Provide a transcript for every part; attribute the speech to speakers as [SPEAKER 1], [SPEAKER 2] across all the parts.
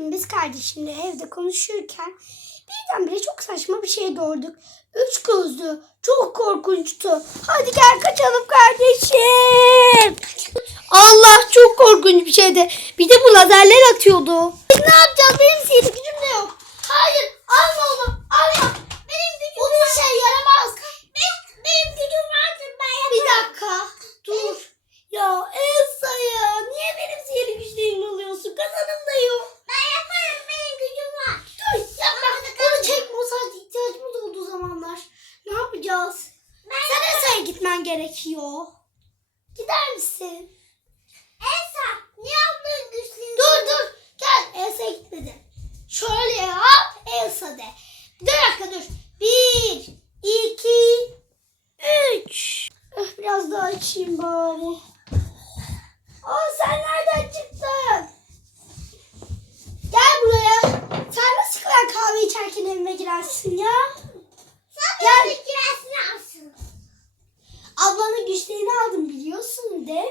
[SPEAKER 1] Biz kardeşimle evde konuşurken birdenbire çok saçma bir şey doğurduk. Üç gözlü. Çok korkunçtu. Hadi gel kaçalım kardeşim. Allah çok korkunç bir şeydi. Bir de bu lazerler atıyordu. Biz ne yapacağız? Benim mi?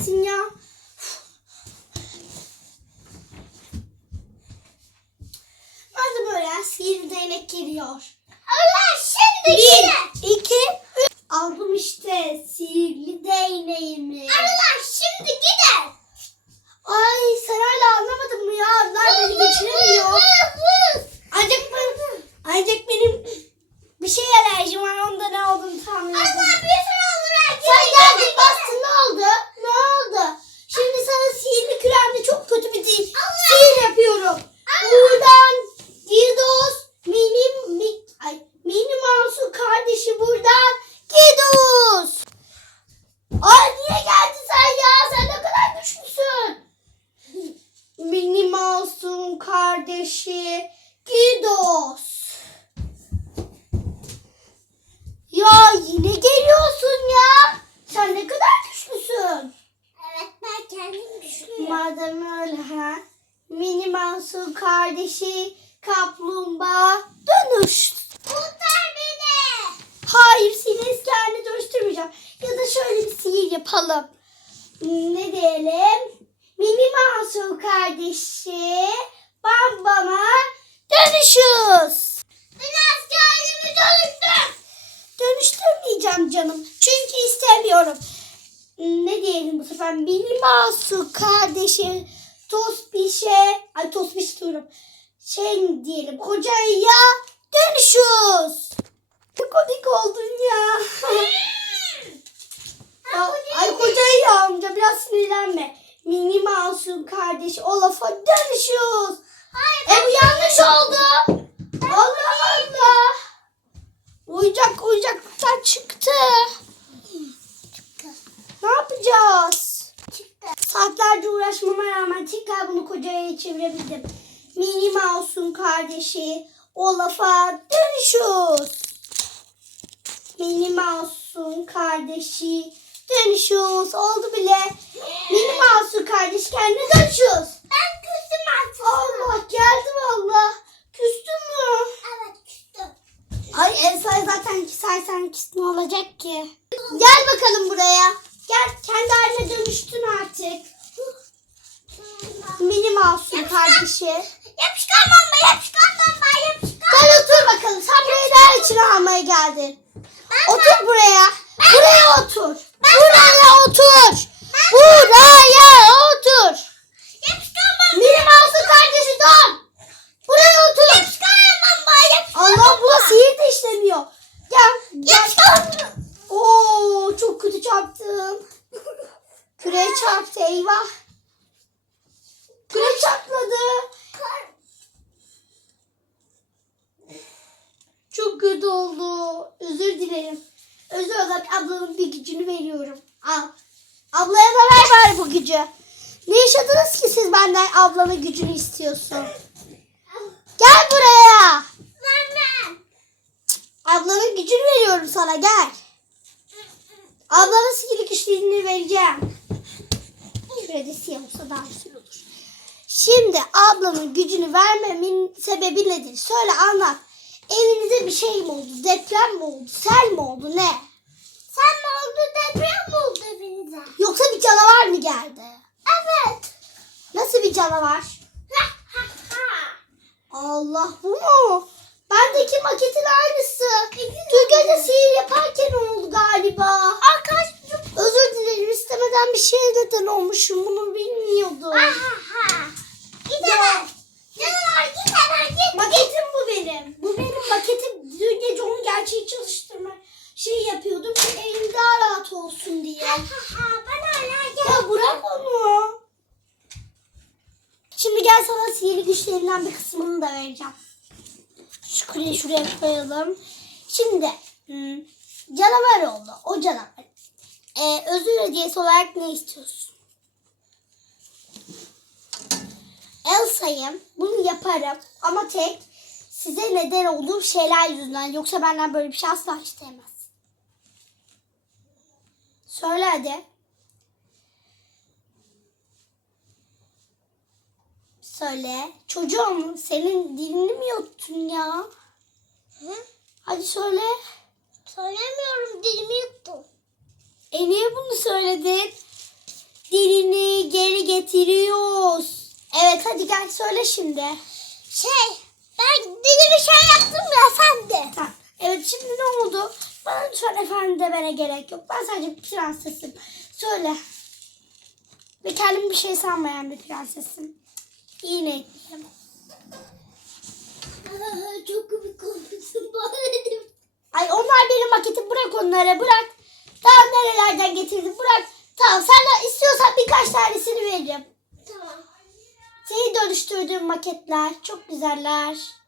[SPEAKER 1] Şeysin ya. Nasıl böyle sihirli değnek geliyor. Allah şimdi Bir, iki, üç. Aldım işte sihirli değneğimi. Allah şimdi gider. Ay sen hala anlamadın mı ya? Onlar beni geçiremiyor. Ancak benim, ancak benim bir şey alerjim var. Onda ne olduğunu tahmin edemem. Allah bir sürü olur. Sen geldin bastın ne oldu? Ne oldu? Şimdi sana sihirli küremle çok kötü bir değil. Sihir yapıyorum. Buradan Didos mini mi, ay, mini Mouse'un kardeşi buradan Didos. Ay niye geldin sen ya? Sen ne kadar güçlüsün. Mini Mouse'un kardeşi Didos. Ya yine geliyorsun ya. Sen ne kadar güçlüsün.
[SPEAKER 2] Evet ben kendim güçlüyüm.
[SPEAKER 1] Madem öyle ha. Mini Mouse'un kardeşi kaplumbağa dönüş.
[SPEAKER 2] Kurtar beni.
[SPEAKER 1] Hayır seni eski dönüştürmeyeceğim. Ya da şöyle bir sihir yapalım. Ne diyelim? Mini Mouse'un kardeşi Bambam'a dönüşüz.
[SPEAKER 2] Ben eski halimi dönüştüm.
[SPEAKER 1] Dönüştürmeyeceğim canım. Çünkü istemiyorum. Ne diyelim bu sefer? Mini Mouse'un kardeşi Tospiş'e ay Tospiş diyorum. Şey diyelim kocaya dönüşüz. Kodik oldun ya. Ya, Ay kocayı ya amca biraz sinirlenme. Mini Mouse'un kardeşi Olaf'a dönüşüyoruz.
[SPEAKER 2] Hayır
[SPEAKER 1] E bu yanlış oldu. Allah Allah. Uyacak uyacaklar çıktı. Ne yapacağız?
[SPEAKER 2] çıktı.
[SPEAKER 1] Saatlerce uğraşmama rağmen tekrar bunu kocaya çevirebildim. Mini Mouse'un kardeşi Olaf'a dönüşüyoruz. Mini Mouse'un kardeşi dönüşüyoruz. Oldu bile. Mini Mouse'un kardeşi kendine dönüşüyoruz.
[SPEAKER 2] Ben küstüm artık.
[SPEAKER 1] Allah geldi valla. Küstün mü?
[SPEAKER 2] Evet küstüm.
[SPEAKER 1] Ay Elsa'ya zaten küsersen küs ne olacak ki? Gel bakalım buraya. Gel kendi haline dönüştün artık. Mini Mouse'un kardeşi.
[SPEAKER 2] Yapışkan bomba yapışkan bomba yapışkan.
[SPEAKER 1] Gel otur bakalım. Sen buraya ne için almaya geldin? Otur buraya. Buraya otur. Buraya otur. Buraya otur.
[SPEAKER 2] Yapışkan bomba.
[SPEAKER 1] Mini Mouse'un kardeşi Don. Buraya otur.
[SPEAKER 2] Yapışkan yapışkan
[SPEAKER 1] Allah bu sihir de işlemiyor. Gel. Gel.
[SPEAKER 2] Yapışkan.
[SPEAKER 1] Oo çok kötü çarptım. Küreye çarptı eyvah. Küre çatladı. çok kötü oldu. Özür dilerim. Özür olarak ablanın bir gücünü veriyorum. Al. Ablaya da ver bari bu gücü. Ne yaşadınız ki siz benden ablanın gücünü istiyorsun? Gel buraya.
[SPEAKER 2] Vermem.
[SPEAKER 1] Ablanın gücünü veriyorum sana gel. Ablanın sihirli güçlerini vereceğim. Şurada da siyah olsa daha güzel olur. Şimdi ablanın gücünü vermemin sebebi nedir? Söyle anlat. Evinize bir şey mi oldu? Deprem mi oldu? Sel mi oldu? Ne?
[SPEAKER 2] Sen mi oldu deprem mi oldu evinize?
[SPEAKER 1] Yoksa bir canavar mı geldi?
[SPEAKER 2] Evet.
[SPEAKER 1] Nasıl bir canavar? Allah bu mu? Bendeki maketin aynısı. Dün gece sihir yaparken oldu galiba.
[SPEAKER 2] Arkadaşım.
[SPEAKER 1] Özür dilerim istemeden bir şey neden olmuşum bunu bilmiyordum.
[SPEAKER 2] Ha ha ha. Gidemez. Canavar gidemez. Git.
[SPEAKER 1] Maketim bu benim. Bu benim maketim. Dün gece onu gerçeği çalıştırma şey yapıyordum ki elim daha rahat olsun diye.
[SPEAKER 2] Ha ha ha. Ben hala gel.
[SPEAKER 1] Ya bırak onu. Şimdi gel sana sihirli güçlerinden bir kısmını da vereceğim. Şu kuleyi şuraya koyalım. Şimdi hmm, canavar oldu. O canavar. Ee, özür hediyesi olarak ne istiyorsun? Elsa'yım. Bunu yaparım. Ama tek size neden olduğum şeyler yüzünden. Yoksa benden böyle bir şey asla isteyemez. Söyle hadi. Söyle. Çocuğum senin dilini mi yuttun ya?
[SPEAKER 2] Hı?
[SPEAKER 1] Hadi söyle.
[SPEAKER 2] Söylemiyorum dilimi yuttum.
[SPEAKER 1] E niye bunu söyledin? Dilini geri getiriyoruz. Evet hadi gel söyle şimdi.
[SPEAKER 2] Şey ben dilimi şey yaptım ya sen de.
[SPEAKER 1] Tamam. Evet şimdi ne oldu? Bana lütfen efendim demene gerek yok. Ben sadece bir prensesim. Söyle. Ve kendimi bir şey sanmayan bir prensesim. İyi niyetliyim.
[SPEAKER 2] Çok komik olmuşsun bari.
[SPEAKER 1] Ay onlar benim maketim. Bırak onları bırak. Daha nerelerden getirdim bırak. Tamam sen de istiyorsan birkaç tanesini veririm. Seni dönüştürdüğüm maketler çok güzeller.